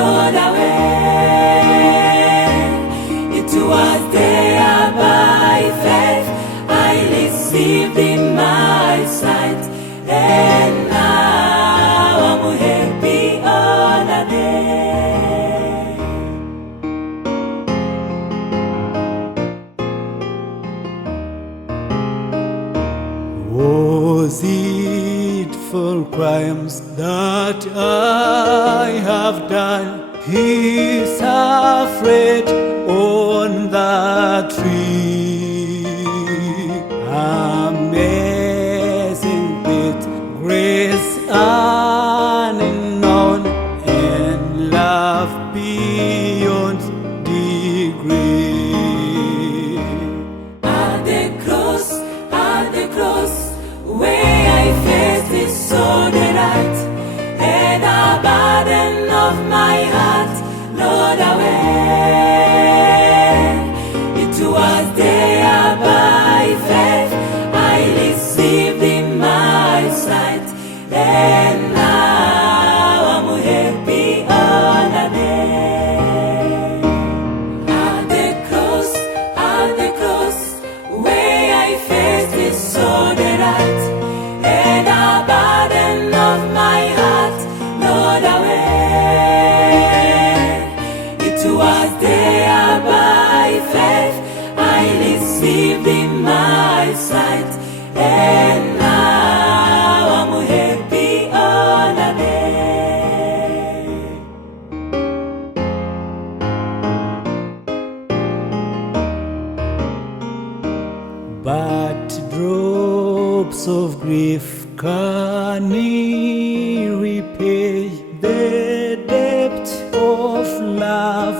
Lord, away. It was there by faith I received in my sight, and now I'm happy all the day. Was it for crimes that I have done? He suffered on the tree. Amazing with grace unknown and love beyond degree. At the cross, where I faced is so delight, and the burden of my heart, Lord, away. It was there by faith I received in my sight, and now I'm happy all the day. At the cross, where I faced is so delight, and the burden of my heart, Lord, away. It was there by faith I received in my sight, and now I'm happy all the day. But drops of grief can repay the debt of love